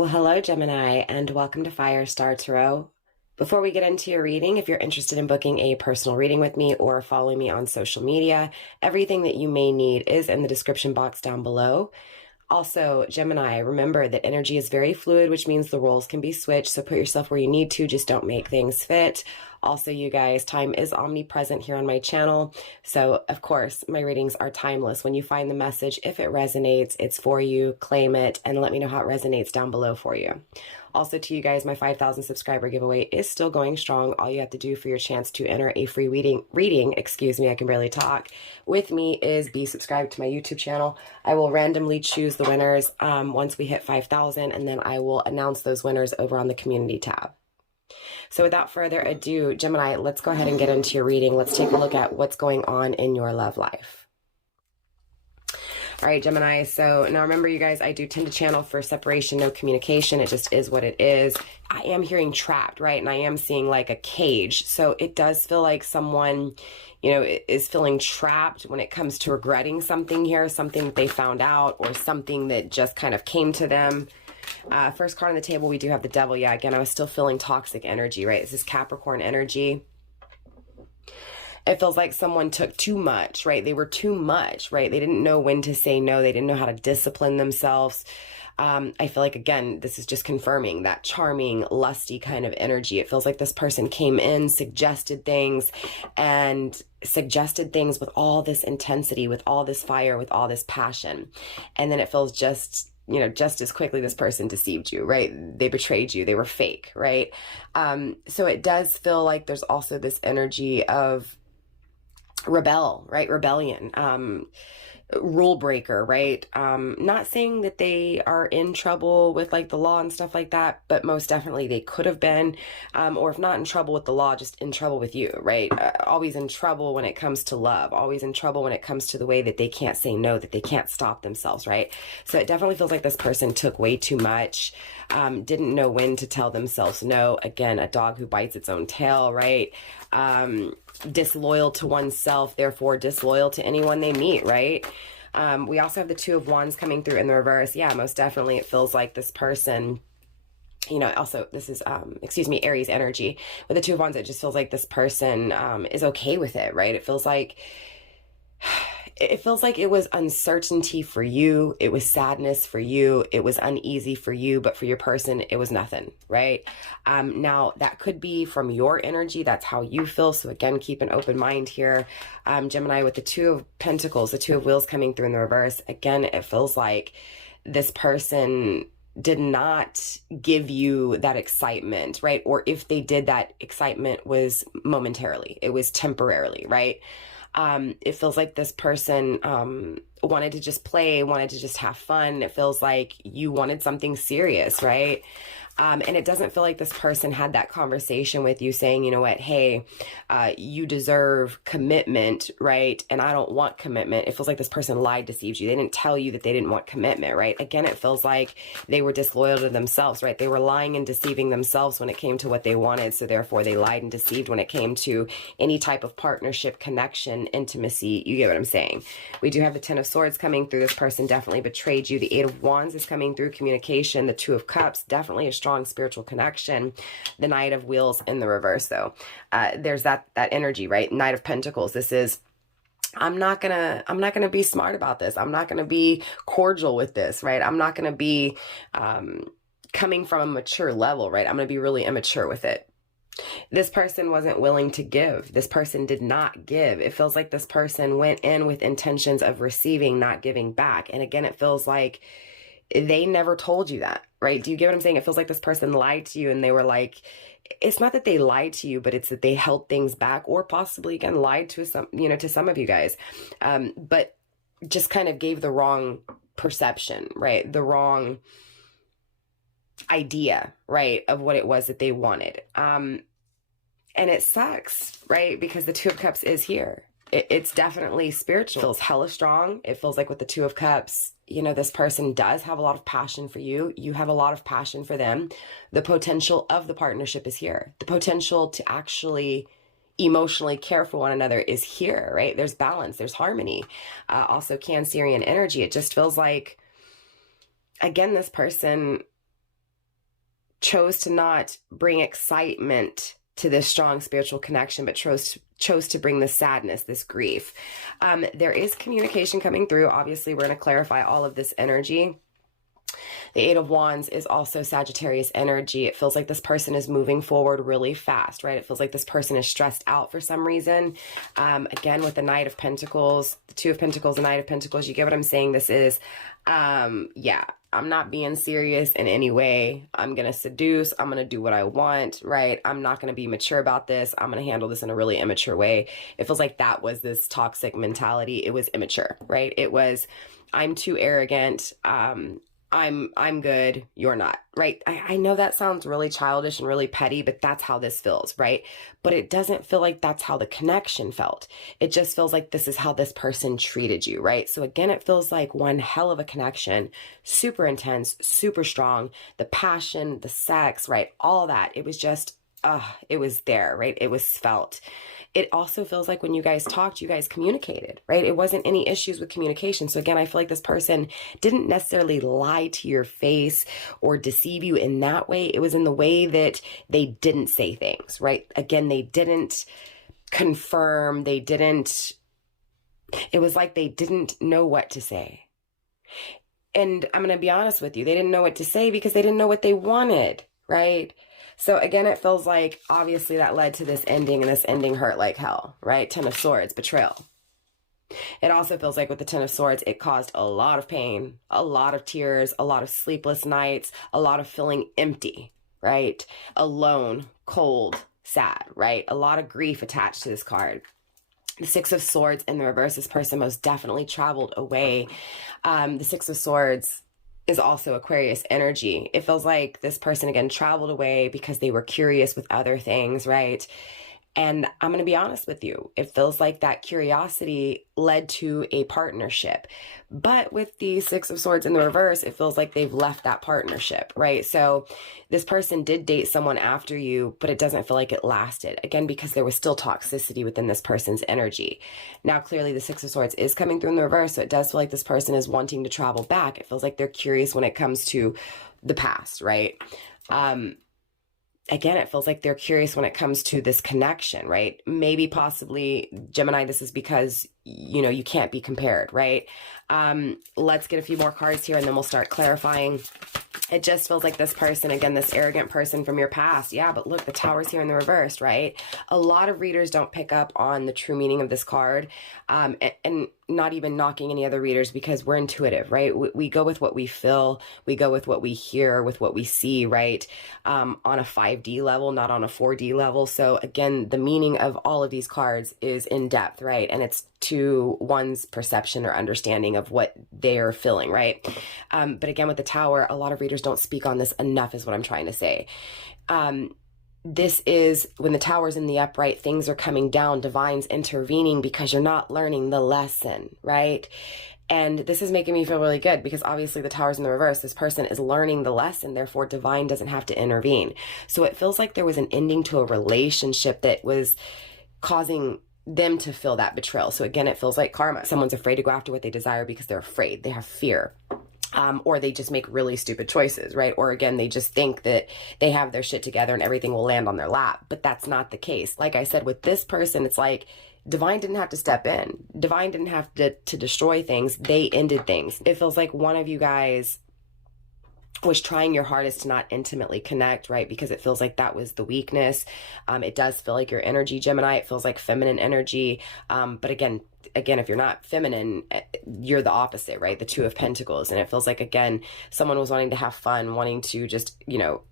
Well, hello, Gemini, and welcome to Firestar Tarot. Before we get into your reading, if you're interested in booking a personal reading with me or following me on social media, everything that you may need is in the description box down below. Also, Gemini, remember that energy is very fluid, which means the roles can be switched. So put yourself where you need to, just don't make things fit. Also, you guys, time is omnipresent here on my channel. So, of course, my readings are timeless. When you find the message, if it resonates, it's for you. Claim it and let me know how it resonates down below for you. Also, to you guys, my 5,000 subscriber giveaway is still going strong. All you have to do for your chance to enter a free reading, excuse me, I can barely talk, with me is be subscribed to my YouTube channel. I will randomly choose the winners once we hit 5,000, and then I will announce those winners over on the community tab. So without further ado, Gemini, let's go ahead and get into your reading. Let's take a look at what's going on in your love life. All right, Gemini, so now remember, you guys, I do tend to channel for separation, no communication. It just is what it is. I am hearing trapped, right? And I am seeing like a cage. So it does feel like someone, you know, is feeling trapped when it comes to regretting something here, something that they found out or something that just kind of came to them. First card on the table, we do have the Devil. Yeah, again, I was still feeling toxic energy, right? This is Capricorn energy. It feels like someone took too much, right? They were too much, right? They didn't know when to say no. They didn't know how to discipline themselves. I feel like, again, this is just confirming that charming, lusty kind of energy. It feels like this person came in, suggested things with all this intensity, with all this fire, with all this passion. And then it feels just, you know, just as quickly this person deceived you, right? They betrayed you. They were fake, right? So it does feel like there's also this energy of rebellion, rule breaker, right? Not saying that they are in trouble with like the law and stuff like that, but most definitely they could have been, or if not in trouble with the law, just in trouble with you, right? Always in trouble when it comes to love, always in trouble when it comes to the way that they can't say no, that they can't stop themselves, right? So it definitely feels like this person took way too much, didn't know when to tell themselves no. Again, a dog who bites its own tail, right? Disloyal to oneself, therefore disloyal to anyone they meet, right? We also have the Two of Wands coming through in the reverse. Yeah, most definitely it feels like this person, you know, also this is, excuse me, Aries energy. With the Two of Wands, it just feels like this person is okay with it, right? It feels like it was uncertainty for you. It was sadness for you. It was uneasy for you, but for your person, it was nothing, right? Now that could be from your energy. That's how you feel. So again, keep an open mind here. Gemini, with the Two of Pentacles, the Two of Wheels coming through in the reverse. Again, it feels like this person did not give you that excitement, right? Or if they did, that excitement was momentarily, it was temporarily, right? It feels like this person wanted to just play, wanted to just have fun. It feels like you wanted something serious, right? And it doesn't feel like this person had that conversation with you saying, you know what, hey, you deserve commitment, right? And I don't want commitment. It feels like this person lied, deceived you. They didn't tell you that they didn't want commitment, right? Again, it feels like they were disloyal to themselves, right? They were lying and deceiving themselves when it came to what they wanted. So therefore they lied and deceived when it came to any type of partnership, connection, intimacy. You get what I'm saying? We do have the Ten of Swords coming through. This person definitely betrayed you. The Eight of Wands is coming through, communication. The Two of Cups, definitely a strong spiritual connection. The Knight of Wheels in the reverse, though. There's that energy, right? Knight of Pentacles. This is, I'm not gonna be smart about this. I'm not gonna be cordial with this, right? I'm not gonna be coming from a mature level, right? I'm gonna be really immature with it. This person wasn't willing to give. This person did not give. It feels like this person went in with intentions of receiving, not giving back. And again, it feels like they never told you that, right? Do you get what I'm saying? It feels like this person lied to you and they were like, it's not that they lied to you, but it's that they held things back, or possibly, again, lied to some, you know, to some of you guys, but just kind of gave the wrong perception, right? The wrong idea, right, of what it was that they wanted. And it sucks, right? Because the Two of Cups is here. It's definitely spiritual. It feels hella strong. It feels like with the Two of Cups, you know, this person does have a lot of passion for you. You have a lot of passion for them. The potential of the partnership is here. The potential to actually emotionally care for one another is here, right? There's balance, there's harmony. Also Cancerian energy. It just feels like, again, this person chose to not bring excitement to this strong spiritual connection, but chose to bring this sadness, this grief. There is communication coming through. Obviously, we're going to clarify all of this energy. The Eight of Wands is also Sagittarius energy. It feels like this person is moving forward really fast, right? It feels like this person is stressed out for some reason. Again, with the Knight of Pentacles, the Two of Pentacles, the Knight of Pentacles, you get what I'm saying? This is, yeah, I'm not being serious in any way. I'm going to seduce. I'm going to do what I want, right? I'm not going to be mature about this. I'm going to handle this in a really immature way. It feels like that was this toxic mentality. It was immature, right? It was, I'm too arrogant. I'm good, you're not, right? I know that sounds really childish and really petty, but that's how this feels, right? But it doesn't feel like that's how the connection felt. It just feels like this is how this person treated you, right? So again, it feels like one hell of a connection, super intense, super strong, the passion, the sex, right? All that. It was just, it was there, right? It was felt. It also feels like when you guys talked, you guys communicated, right? It wasn't any issues with communication. So again, I feel like this person didn't necessarily lie to your face or deceive you in that way. It was in the way that they didn't say things, right? Again, they didn't confirm. It was like they didn't know what to say. And I'm going to be honest with you. They didn't know what to say because they didn't know what they wanted, right? So again, it feels like obviously that led to this ending, and this ending hurt like hell, right? Ten of Swords, betrayal. It also feels like with the Ten of Swords, it caused a lot of pain, a lot of tears, a lot of sleepless nights, a lot of feeling empty, right? Alone, cold, sad, right? A lot of grief attached to this card. The Six of Swords in the reverse, this person most definitely traveled away. The Six of Swords is also Aquarius energy. It feels like this person, again, traveled away because they were curious with other things, right? And I'm going to be honest with you. It feels like that curiosity led to a partnership. But with the Six of Swords in the reverse, it feels like they've left that partnership, right? So this person did date someone after you, but it doesn't feel like it lasted. Again, because there was still toxicity within this person's energy. Now, clearly the Six of Swords is coming through in the reverse, so it does feel like this person is wanting to travel back. It feels like they're curious when it comes to the past, right? Again, it feels like they're curious when it comes to this connection, right? Maybe possibly, Gemini, this is because, you know, you can't be compared, right? Let's get a few more cards here and then we'll start clarifying. It just feels like this person, again, this arrogant person from your past. Yeah, but look, the Tower's here in the reverse, right? A lot of readers don't pick up on the true meaning of this card, and not even knocking any other readers because we're intuitive, right? We go with what we feel. We go with what we hear, with what we see, right? On a 5D level, not on a 4D level. So again, the meaning of all of these cards is in depth, right? And it's to one's perception or understanding of what they are feeling, right? But again, with the Tower, a lot of readers don't speak on this enough is what I'm trying to say. This is when the Tower's in the upright, things are coming down, divine's intervening because you're not learning the lesson, right? And this is making me feel really good because obviously the Tower's in the reverse. This person is learning the lesson, therefore divine doesn't have to intervene. So it feels like there was an ending to a relationship that was causing them to feel that betrayal. So again, it feels like karma. Someone's afraid to go after what they desire because they're afraid. They have fear. Or they just make really stupid choices, right? Or again, they just think that they have their shit together and everything will land on their lap. But that's not the case. Like I said, with this person, it's like divine didn't have to step in. Divine didn't have to destroy things. They ended things. It feels like one of you guys was trying your hardest to not intimately connect, right? Because it feels like that was the weakness. It does feel like your energy, Gemini. It feels like feminine energy. But again, if you're not feminine, you're the opposite, right? The Two of Pentacles. And it feels like, again, someone was wanting to have fun, wanting to just, you know,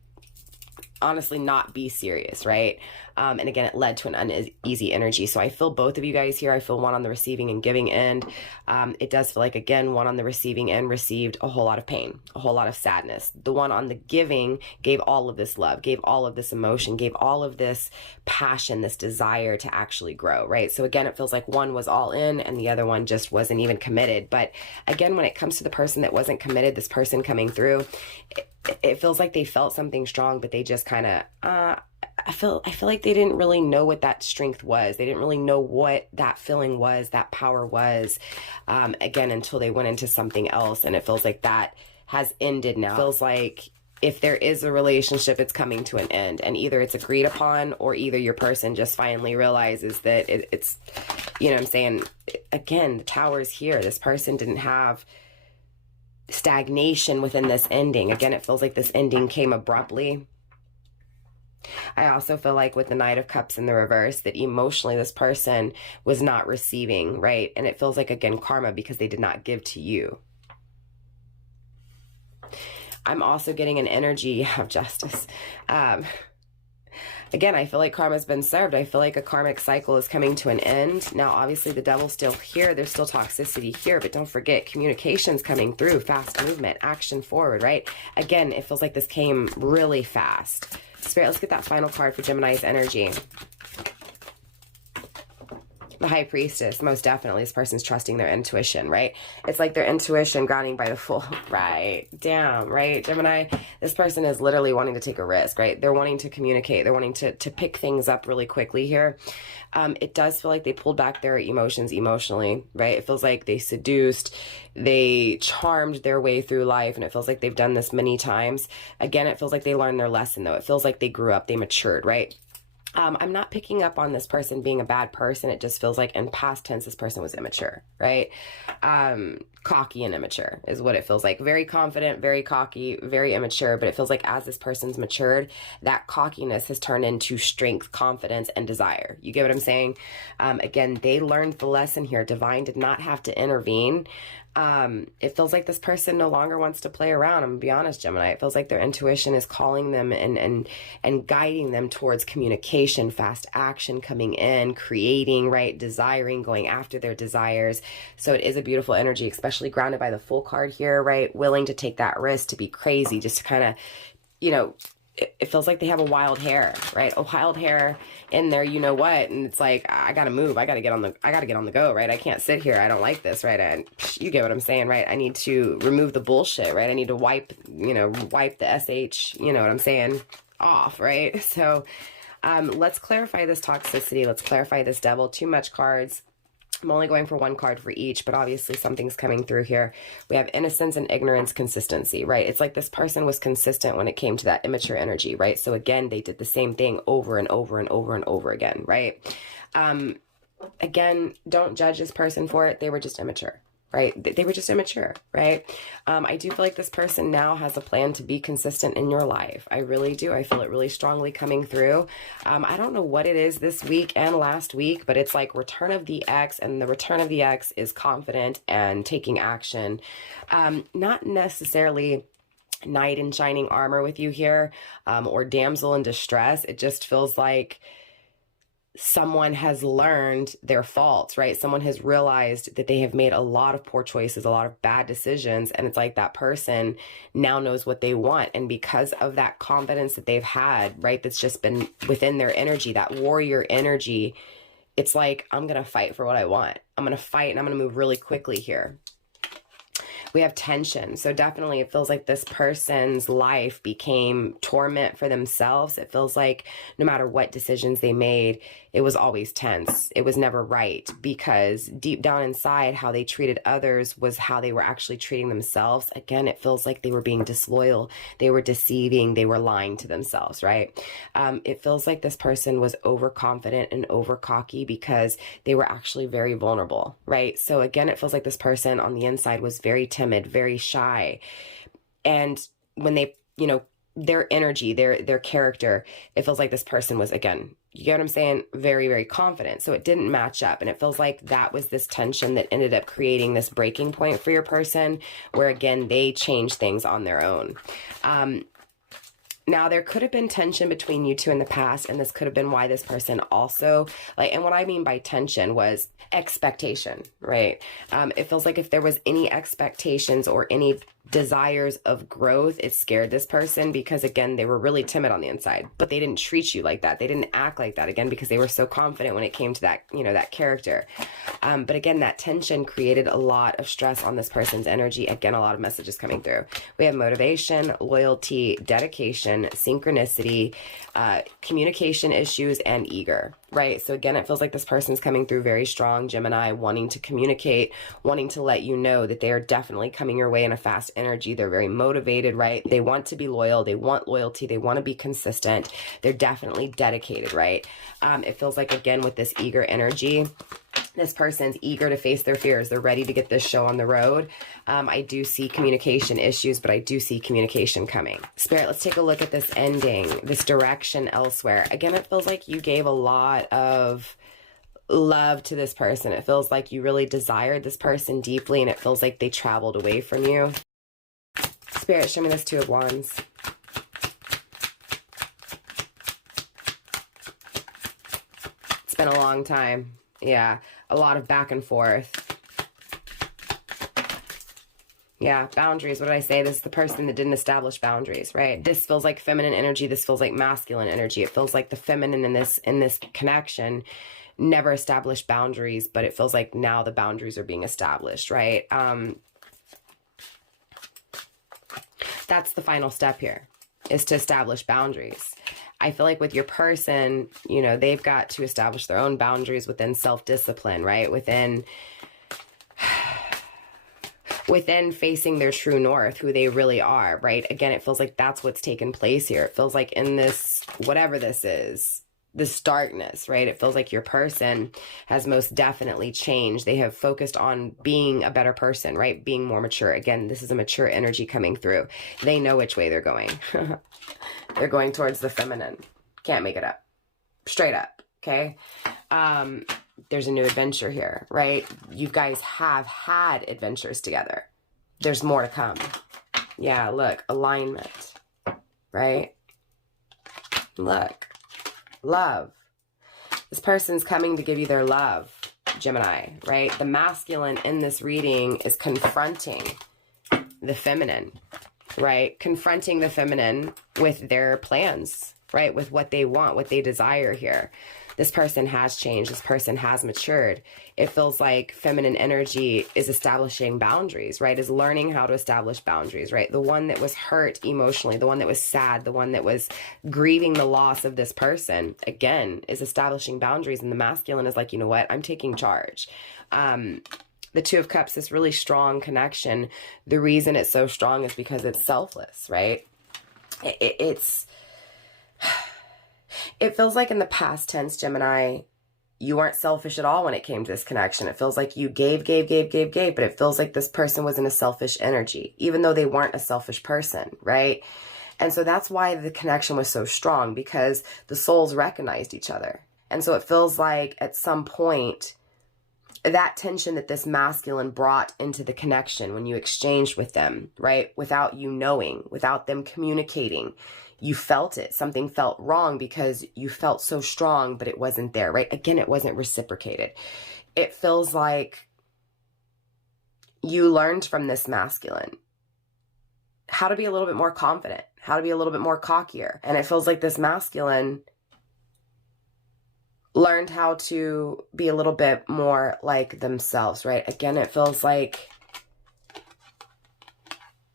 honestly not be serious, right? And again, it led to an uneasy energy. So I feel both of you guys here. I feel one on the receiving and giving end. It does feel like, again, one on the receiving end received a whole lot of pain, a whole lot of sadness. The one on the giving gave all of this love, gave all of this emotion, gave all of this passion, this desire to actually grow, right? So again, it feels like one was all in and the other one just wasn't even committed. But again, when it comes to the person that wasn't committed, this person coming through, it feels like they felt something strong, but they just kind of, I feel like they didn't really know what that strength was. They didn't really know what that feeling was, that power was, again, until they went into something else. And it feels like that has ended now. It feels like if there is a relationship, it's coming to an end, and either it's agreed upon, or either your person just finally realizes that it's, you know what I'm saying? Again, the Tower's here. This person didn't have stagnation within this ending. Again, it feels like this ending came abruptly. I also feel like with the Knight of Cups in the reverse, that emotionally this person was not receiving, right? And it feels like, again, karma, because they did not give to you. I'm also getting an energy of justice. Again, I feel like karma's been served. I feel like a karmic cycle is coming to an end. Now, obviously, the Devil's still here. There's still toxicity here, but don't forget, communication's coming through, fast movement, action forward, right? Again, it feels like this came really fast. Spirit, let's get that final card for Gemini's energy. The High Priestess, most definitely, this person's trusting their intuition, right? It's like their intuition grounding by the Fool, right? Damn, right? Gemini, this person is literally wanting to take a risk, right? They're wanting to communicate. They're wanting to pick things up really quickly here. It does feel like they pulled back their emotions emotionally, right? It feels like they seduced, they charmed their way through life, and it feels like they've done this many times. Again, it feels like they learned their lesson, though. It feels like they grew up, they matured, right? I'm not picking up on this person being a bad person. It just feels like in past tense, this person was immature, right? Cocky and immature is what it feels like. Very confident, very cocky, very immature. But it feels like as this person's matured, that cockiness has turned into strength, confidence, and desire. You get what I'm saying? Again, they learned the lesson here. Divine did not have to intervene. It feels like this person no longer wants to play around. I'm gonna be honest, Gemini. It feels like their intuition is calling them and guiding them towards communication, fast action coming in, creating, right, desiring, going after their desires. So it is a beautiful energy, especially grounded by the Fool card here, right? Willing to take that risk, to be crazy, just to kind of, you know, it feels like they have a wild hair, right? A wild hair in there, you know what? And it's like, I gotta move. I gotta get on the go, right? I can't sit here. I don't like this, right? And you get what I'm saying, right? I need to remove the bullshit, right? I need to wipe the SH, you know what I'm saying, off, right? So let's clarify this toxicity. Let's clarify this Devil. Too much cards. I'm only going for one card for each, but obviously something's coming through here. We have innocence and ignorance, consistency, right? It's like this person was consistent when it came to that immature energy, right? So again, they did the same thing over and over and over and over again, right? Again, don't judge this person for it. They were just immature, right? They were just immature, right? I do feel like this person now has a plan to be consistent in your life. I really do. I feel it really strongly coming through. I don't know what it is this week and last week, but it's like return of the X, and the return of the X is confident and taking action. Not necessarily knight in shining armor with you here, or damsel in distress. It just feels like someone has learned their faults, right? Someone has realized that they have made a lot of poor choices, a lot of bad decisions. And it's like that person now knows what they want. And because of that confidence that they've had, right, that's just been within their energy, that warrior energy, it's like, I'm going to fight for what I want. I'm going to fight, and I'm going to move really quickly here. We have tension. So definitely it feels like this person's life became torment for themselves. It feels like no matter what decisions they made, it was always tense. It was never right, because deep down inside, how they treated others was how they were actually treating themselves. Again, it feels like they were being disloyal. They were deceiving. They were lying to themselves, right? It feels like this person was overconfident and over cocky because they were actually very vulnerable, right? So again, it feels like this person on the inside was very timid, very shy. And when they, you know, their energy, their character, it feels like this person was, again, you get what I'm saying, very, very confident. So it didn't match up. And it feels like that was this tension that ended up creating this breaking point for your person, where again, they changed things on their own. Now, there could have been tension between you two in the past, and this could have been why this person also, like, and what I mean by tension was expectation, right? It feels like if there was any expectations or any desires of growth, it scared this person, because again, they were really timid on the inside, but they didn't treat you like that. They didn't act like that, again, because they were so confident when it came to that, you know, that character. But again, that tension created a lot of stress on this person's energy. Again, a lot of messages coming through. We have motivation, loyalty, dedication, synchronicity, communication issues, and eager. right? So again, it feels like this person's coming through very strong, Gemini, wanting to communicate, wanting to let you know that they are definitely coming your way in a fast energy. They're very motivated, right? They want to be loyal. They want loyalty. They want to be consistent. They're definitely dedicated, right? It feels like, again, with this eager energy, this person's eager to face their fears. They're ready to get this show on the road. I do see communication issues, but I do see communication coming. Spirit, let's take a look at this ending, this direction elsewhere. Again, it feels like you gave a lot of love to this person. It feels like you really desired this person deeply, and it feels like they traveled away from you. Spirit, show me this Two of Wands. It's been a long time. Yeah, a lot of back and forth. Yeah, boundaries. What did I say? This is the person that didn't establish boundaries, right? This feels like feminine energy. This feels like masculine energy. It feels like the feminine in this connection never established boundaries, but it feels like now the boundaries are being established, right? That's the final step here, is to establish boundaries. I feel like with your person, you know, they've got to establish their own boundaries within self-discipline, right? Within facing their true north, who they really are, right? Again, it feels like that's what's taken place here. It feels like in this, whatever this is, this darkness, right? It feels like your person has most definitely changed. They have focused on being a better person, right? Being more mature. Again, this is a mature energy coming through. They know which way they're going. They're going towards the feminine. Can't make it up. Straight up, okay? There's a new adventure here, right? You guys have had adventures together. There's more to come. Yeah, look, alignment, right? Look. Love. This person's coming to give you their love, Gemini, right? The masculine in this reading is confronting the feminine, right? Confronting the feminine with their plans, right? With what they want, what they desire here. This person has changed. This person has matured. It feels like feminine energy is establishing boundaries, right? Is learning how to establish boundaries, right? The one that was hurt emotionally, the one that was sad, the one that was grieving the loss of this person, again, is establishing boundaries. And the masculine is like, you know what? I'm taking charge. The Two of Cups, this really strong connection. The reason it's so strong is because it's selfless, right? It feels like in the past tense, Gemini, you weren't selfish at all when it came to this connection. It feels like you gave, but it feels like this person was in a selfish energy, even though they weren't a selfish person, right? And so that's why the connection was so strong, because the souls recognized each other. And so it feels like at some point, that tension that this masculine brought into the connection when you exchanged with them, right? Without you knowing, without them communicating, you felt it. Something felt wrong because you felt so strong, but it wasn't there, right? Again, it wasn't reciprocated. It feels like you learned from this masculine how to be a little bit more confident, how to be a little bit more cockier. And it feels like this masculine learned how to be a little bit more like themselves, right? Again, it feels like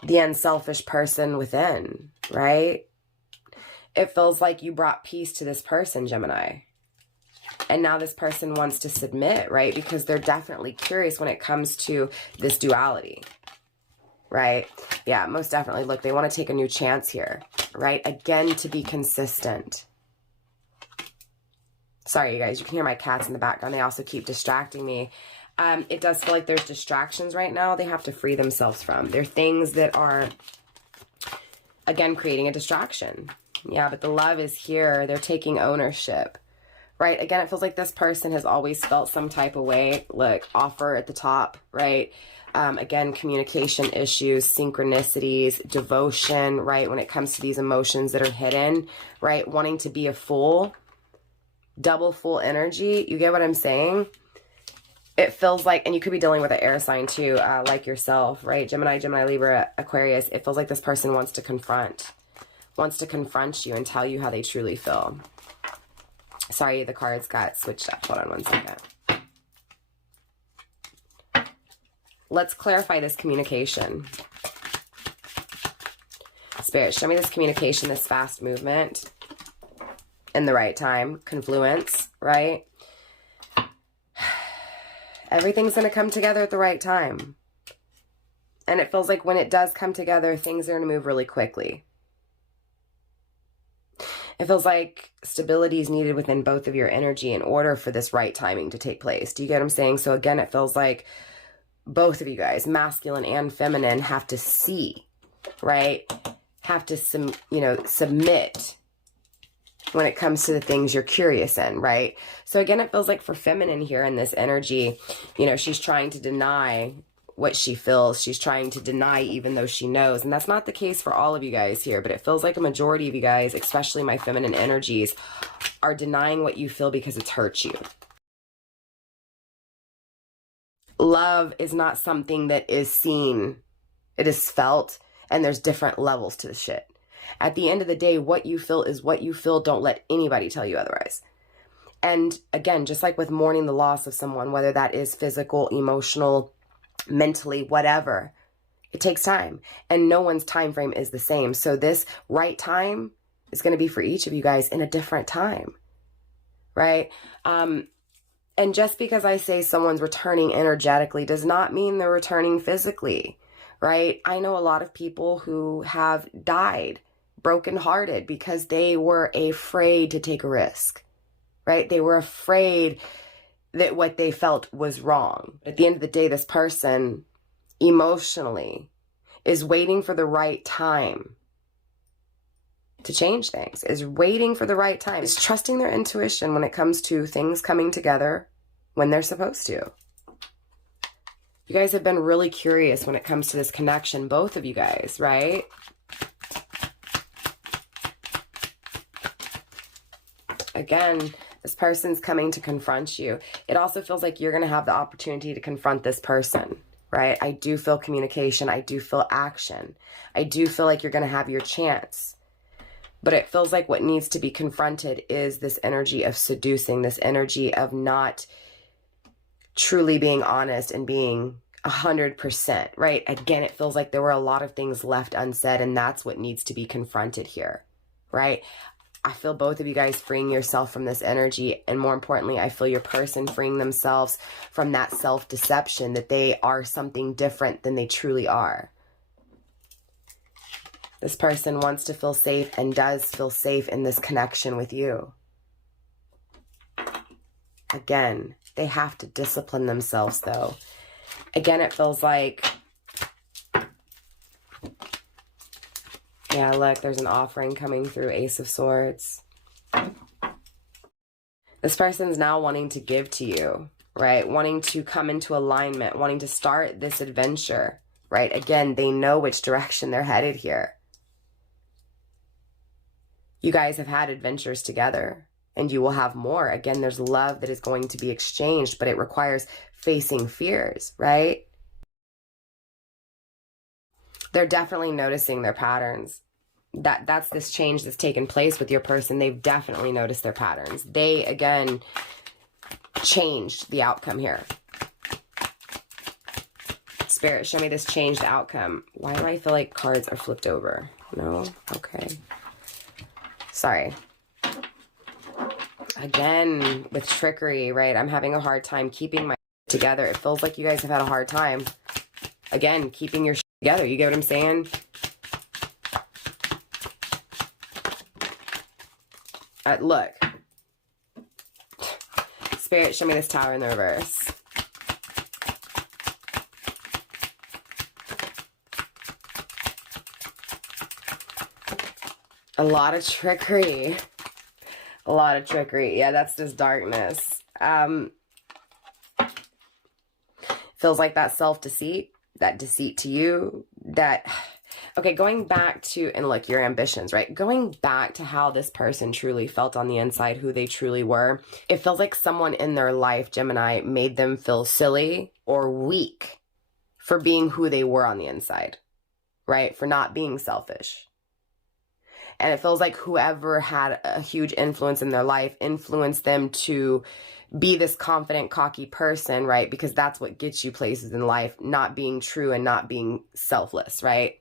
the unselfish person within, right? It feels like you brought peace to this person, Gemini. And now this person wants to submit, right? Because they're definitely curious when it comes to this duality, right? Yeah, most definitely. Look, they want to take a new chance here, right? Again, to be consistent. Sorry, you guys, you can hear my cats in the background. They also keep distracting me. It does feel like there's distractions right now they have to free themselves from. They're things that are, again, creating a distraction. Yeah, but the love is here. They're taking ownership, right? Again, it feels like this person has always felt some type of way. Look, offer at the top, right? Again, communication issues, synchronicities, devotion, right? When it comes to these emotions that are hidden, right? Wanting to be a fool, double full energy. You get what I'm saying? It feels like, and you could be dealing with an air sign too, like yourself, right? Gemini, Libra, Aquarius. It feels like this person wants to confront you and tell you how they truly feel. Sorry, the cards got switched up. Hold on one second. Let's clarify this communication. Spirit, show me this communication, this fast movement in the right time, confluence, right? Everything's going to come together at the right time. And it feels like when it does come together, things are going to move really quickly. It feels like stability is needed within both of your energy in order for this right timing to take place. Do you get what I'm saying? So again, it feels like both of you guys, masculine and feminine, have to see, right? Have to, submit when it comes to the things you're curious in, right? So again, it feels like for feminine here in this energy, she's trying to deny what she feels. She's trying to deny even though she knows. And that's not the case for all of you guys here, but it feels like a majority of you guys, especially my feminine energies, are denying what you feel because it's hurt you. Love is not something that is seen. It is felt, and there's different levels to the shit. At the end of the day, what you feel is what you feel. Don't let anybody tell you otherwise. And again, just like with mourning the loss of someone, whether that is physical, emotional, mentally, whatever, it takes time, and no one's time frame is the same. So this right time is going to be for each of you guys in a different time, right? And just because I say someone's returning energetically does not mean they're returning physically, right? I know a lot of people who have died brokenhearted because they were afraid to take a risk, right? They were afraid that what they felt was wrong. At the end of the day, this person emotionally is waiting for the right time to change things, is waiting for the right time, is trusting their intuition when it comes to things coming together when they're supposed to. You guys have been really curious when it comes to this connection, both of you guys, right? Again, this person's coming to confront you. It also feels like you're going to have the opportunity to confront this person, right? I do feel communication. I do feel action. I do feel like you're going to have your chance. But it feels like what needs to be confronted is this energy of seducing, this energy of not truly being honest and being 100%, right? Again, it feels like there were a lot of things left unsaid, and that's what needs to be confronted here, right? I feel both of you guys freeing yourself from this energy, and more importantly, I feel your person freeing themselves from that self-deception that they are something different than they truly are. This person wants to feel safe and does feel safe in this connection with you. Again, they have to discipline themselves, though. Again, it feels like, yeah, look, there's an offering coming through, Ace of Swords. This person's now wanting to give to you, right? Wanting to come into alignment, wanting to start this adventure, right? Again, they know which direction they're headed here. You guys have had adventures together, and you will have more. Again, there's love that is going to be exchanged, but it requires facing fears, right? They're definitely noticing their patterns. That's this change that's taken place with your person. They've definitely noticed their patterns. They, again, changed the outcome here. Spirit, show me this changed outcome. Why do I feel like cards are flipped over? No? Okay. Sorry. Again, with trickery, right? I'm having a hard time keeping my together. It feels like you guys have had a hard time. Again, keeping your together. You get what I'm saying? Look. Spirit, show me this Tower in the reverse. A lot of trickery. A lot of trickery. Yeah, that's this darkness. Feels like that self-deceit, that deceit to you, that... Okay, going back to, and look, your ambitions, right? Going back to how this person truly felt on the inside, who they truly were. It feels like someone in their life, Gemini, made them feel silly or weak for being who they were on the inside, right? For not being selfish. And it feels like whoever had a huge influence in their life influenced them to be this confident, cocky person, right? Because that's what gets you places in life, not being true and not being selfless, right?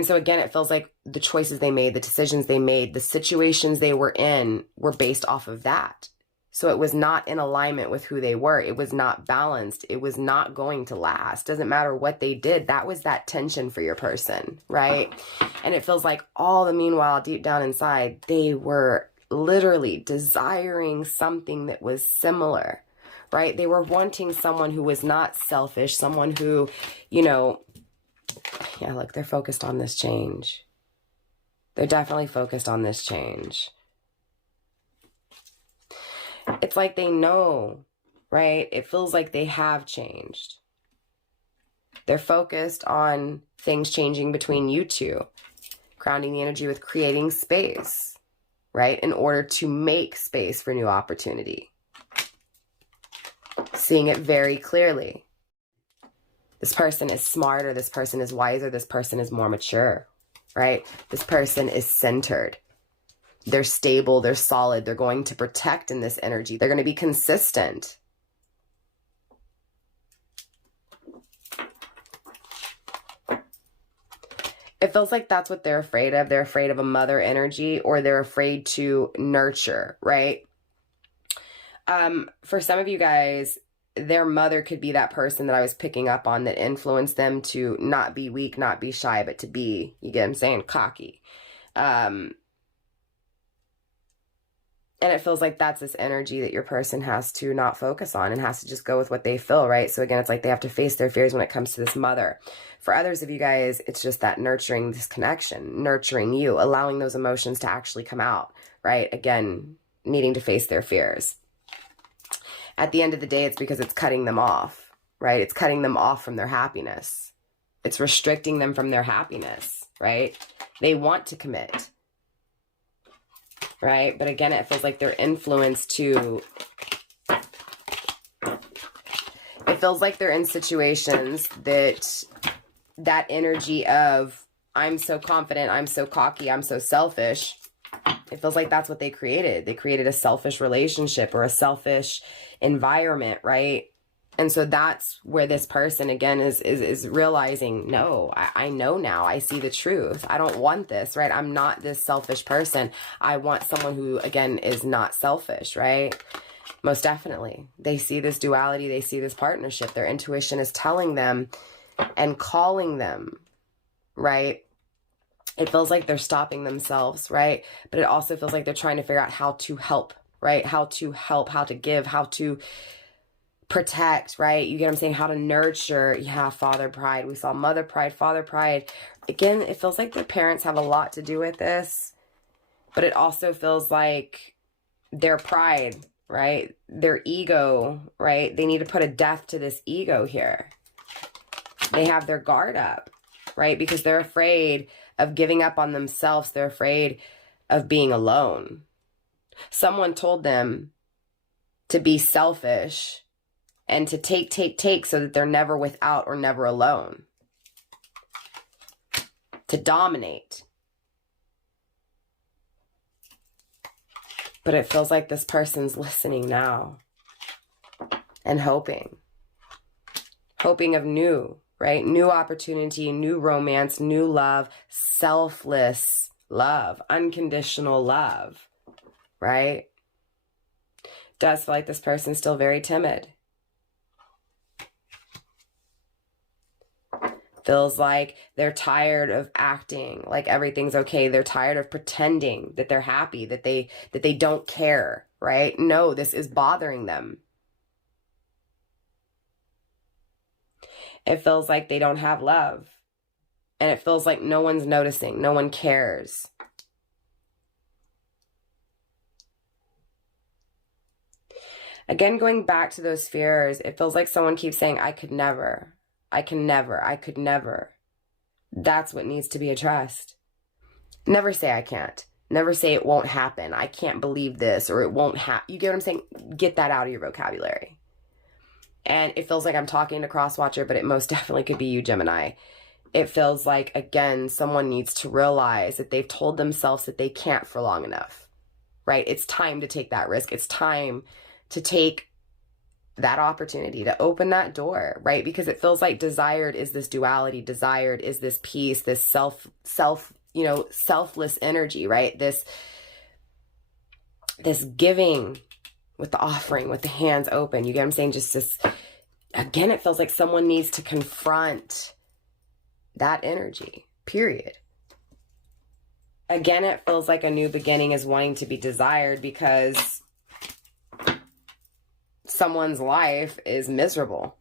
And so again, it feels like the choices they made, the decisions they made, the situations they were in were based off of that. So it was not in alignment with who they were. It was not balanced. It was not going to last. Doesn't matter what they did. That was that tension for your person, right? And it feels like all the meanwhile, deep down inside, they were literally desiring something that was similar, right? They were wanting someone who was not selfish, someone who, you know, yeah, look, they're focused on this change. They're definitely focused on this change. It's like they know, right? It feels like they have changed. They're focused on things changing between you two, grounding the energy with creating space, right? In order to make space for new opportunity. Seeing it very clearly. This person is smarter, this person is wiser, this person is more mature, right? This person is centered. They're stable, they're solid, they're going to protect in this energy. They're going to be consistent. It feels like that's what they're afraid of. They're afraid of a mother energy, or they're afraid to nurture, right? For some of you guys, their mother could be that person that I was picking up on that influenced them to not be weak, not be shy, but to be, you get what I'm saying, cocky. And it feels like that's this energy that your person has to not focus on and has to just go with what they feel, right? So again, it's like they have to face their fears when it comes to this mother. For others of you guys, it's just that nurturing this connection, nurturing you, allowing those emotions to actually come out, right? Again, needing to face their fears. At the end of the day, it's because it's cutting them off, right? It's cutting them off from their happiness. It's restricting them from their happiness, right? They want to commit, right? But again, it feels like they're influenced to, it feels like they're in situations that energy of, I'm so confident, I'm so cocky, I'm so selfish. It feels like that's what they created. They created a selfish relationship or a selfish environment, right? And so that's where this person, again, is realizing, no, I know now. I see the truth. I don't want this, right? I'm not this selfish person. I want someone who, again, is not selfish, right? Most definitely. They see this duality. They see this partnership. Their intuition is telling them and calling them, right? It feels like they're stopping themselves, right? But it also feels like they're trying to figure out how to help, right? How to help, how to give, how to protect, right? You get what I'm saying? How to nurture. Yeah, father pride. We saw mother pride, father pride. Again, it feels like their parents have a lot to do with this, but it also feels like their pride, right? Their ego, right? They need to put a death to this ego here. They have their guard up, right? Because they're afraid of giving up on themselves. They're afraid of being alone. Someone told them to be selfish and to take so that they're never without or never alone. To dominate. But it feels like this person's listening now and hoping. Hoping of new, right? New opportunity, new romance, new love, selfless love, unconditional love, right? Does feel like this person's still very timid. Feels like they're tired of acting like everything's okay. They're tired of pretending that they're happy, that they don't care, right? No, this is bothering them. It feels like they don't have love. And it feels like no one's noticing. No one cares. Again, going back to those fears, it feels like someone keeps saying, I could never. I can never. I could never. That's what needs to be addressed. Never say I can't. Never say it won't happen. I can't believe this, or it won't happen. You get what I'm saying? Get that out of your vocabulary. And it feels like I'm talking to Crosswatcher, but it most definitely could be you, Gemini. It feels like, again, someone needs to realize that they've told themselves that they can't for long enough, right? It's time to take that risk. It's time to take that opportunity, to open that door, right? Because it feels like desired is this duality, desired is this peace, this you know, selfless energy, right? This giving with the offering, with the hands open. You get what I'm saying? Just this, again, it feels like someone needs to confront that energy, period. Again, it feels like a new beginning is wanting to be desired because someone's life is miserable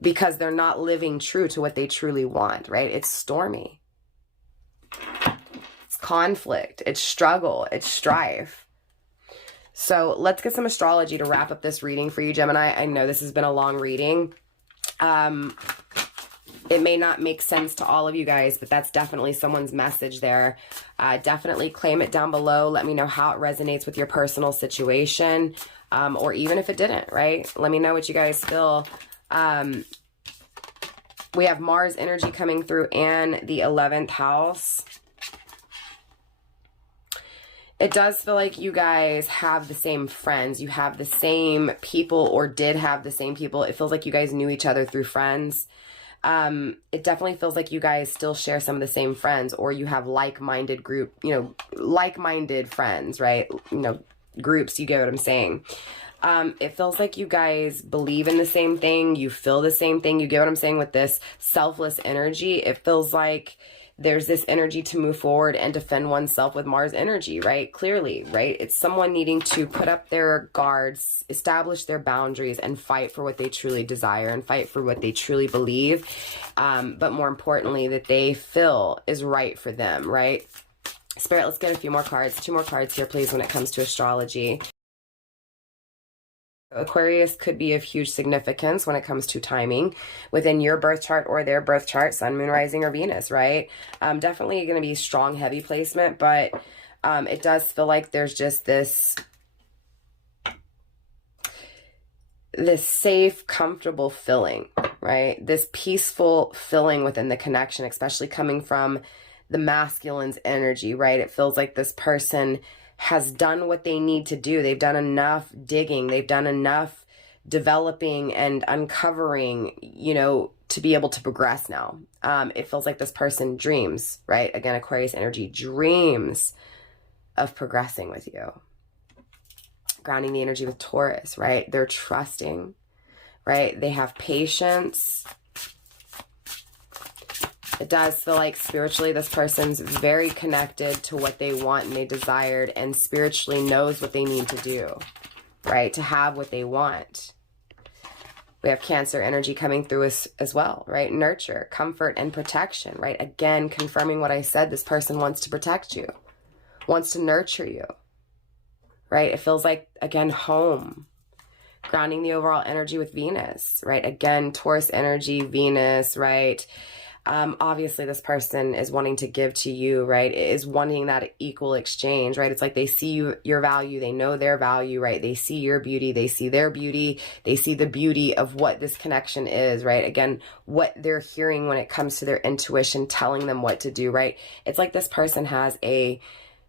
because they're not living true to what they truly want, right? It's stormy. It's conflict. It's struggle. It's strife. So let's get some astrology to wrap up this reading for you, Gemini. I know this has been a long reading. It may not make sense to all of you guys, but that's definitely someone's message there. Definitely claim it down below. Let me know how it resonates with your personal situation, or even if it didn't, right? Let me know what you guys feel. We have Mars energy coming through and the 11th house. It does feel like you guys have the same friends. You have the same people, or did have the same people. It feels like you guys knew each other through friends. It definitely feels like you guys still share some of the same friends, or you have like-minded group, you know, like-minded friends, right? You know, groups, you get what I'm saying? It feels like you guys believe in the same thing. You feel the same thing. You get what I'm saying with this selfless energy? It feels like there's this energy to move forward and defend oneself with Mars energy, right? Clearly, right? It's someone needing to put up their guards, establish their boundaries, and fight for what they truly desire and fight for what they truly believe. But more importantly, that they feel is right for them, right? Spirit, let's get a few more cards. 2 more cards here, please, when it comes to astrology. Aquarius could be of huge significance when it comes to timing within your birth chart or their birth chart, sun, moon, rising, or Venus, right? Definitely going to be strong, heavy placement, but it does feel like there's just this safe, comfortable feeling, right? This peaceful feeling within the connection, especially coming from the masculine's energy, right? It feels like this person has done what they need to do. They've done enough digging. They've done enough developing and uncovering, you know, to be able to progress now. It feels like this person dreams, right? Again, Aquarius energy dreams of progressing with you. Grounding the energy with Taurus, right? They're trusting, right? They have patience. It does feel like spiritually this person's very connected to what they want and they desired, and spiritually knows what they need to do, right? To have what they want. We have Cancer energy coming through as well, right? Nurture, comfort, and protection, right? Again, confirming what I said, this person wants to protect you, wants to nurture you, right? It feels like, again, home. Grounding the overall energy with Venus, right? Again, Taurus energy, Venus, right? Obviously this person is wanting to give to you, right? Is wanting that equal exchange, right? It's like they see your value, they know their value, right? They see your beauty, they see their beauty, they see the beauty of what this connection is, right? Again, what they're hearing when it comes to their intuition, telling them what to do, right? It's like this person has a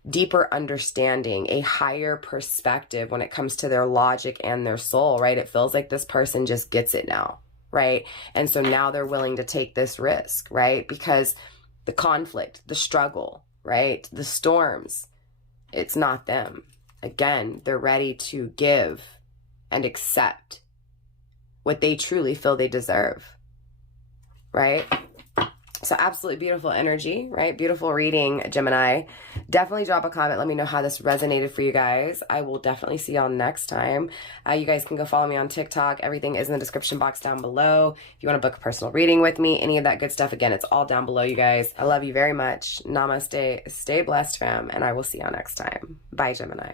deeper understanding, a higher perspective when it comes to their logic and their soul, right? It feels like this person just gets it now. Right? And so now they're willing to take this risk, right? Because the conflict, the struggle, right? The storms, it's not them. Again, they're ready to give and accept what they truly feel they deserve, right? So absolutely beautiful energy, right? Beautiful reading, Gemini. Definitely drop a comment. Let me know how this resonated for you guys. I will definitely see y'all next time. You guys can go follow me on TikTok. Everything is in the description box down below. If you want to book a personal reading with me, any of that good stuff, again, it's all down below, you guys. I love you very much. Namaste. Stay blessed, fam. And I will see y'all next time. Bye, Gemini.